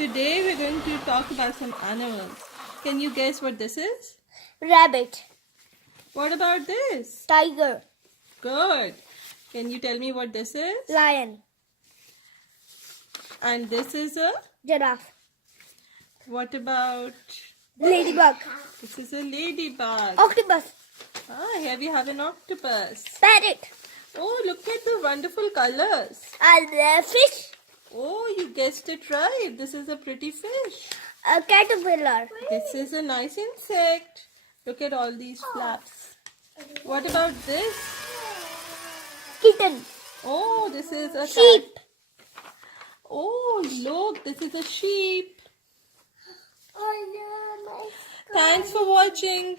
Today we're going to talk about some animals. Can you guess what this is? Rabbit. What about this? Tiger. Good. Can you tell me what this is? Lion. And this is a? Giraffe. What about? Ladybug. This is a ladybug. Octopus. Ah, here we have an octopus. Parrot. Oh, look at the wonderful colors. And fish. Oh, you guessed it right. This is a pretty fish. A caterpillar. This is a nice insect. Look at all these flaps. What about this? Kitten. Oh, this is a Sheep. cat. Oh, look, this is a sheep. Thanks for watching.